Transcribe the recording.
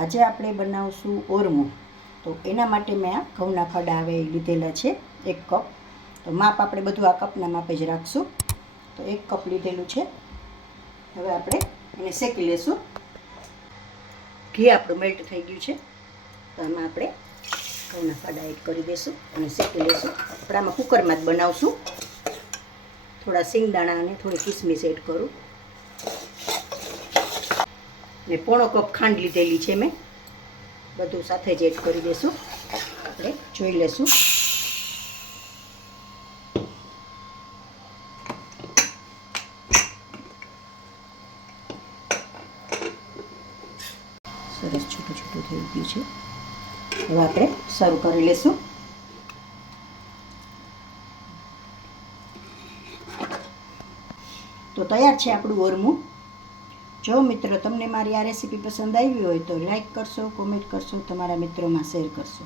આજે આપણે બનાવશું ઓરમું. તો એના માટે મેં આ ઘઉંના ખડા આવે લીધેલા છે 1 કપ. તો માપ આપણે બધું આ કપના માપે જ રાખશું. તો 1 કપ લીધેલું છે. હવે આપણે એને શેકી લેશું. ઘી આપણું મેલ્ટ થઈ ગયું છે. તો આમાં આપણે ઘઉંના ખડા એડ કરી દઈશું અને શેકી લઈશું. આપણે આમાં કુકરમાં જ બનાવશું. થોડા સિંગદાણા અને થોડી કિસમિસ એડ કરું ને 1/4 કપ ખાંડ લીધેલી છે મેં. બધું સાથે જ એડ કરી દઈશું. આપણે જોઈ લેશું. સરસ છૂટું છૂટું થઈ ગયું છે. હવે આપણે સર્વ કરી લેશું. તો તૈયાર છે આપણું ઓરમું. જો મિત્રો તમને મારી આ રેસીપી પસંદ આવી હોય તો લાઈક કરશો, કોમેન્ટ કરશો, તમારા મિત્રોમાં શેર કરશો.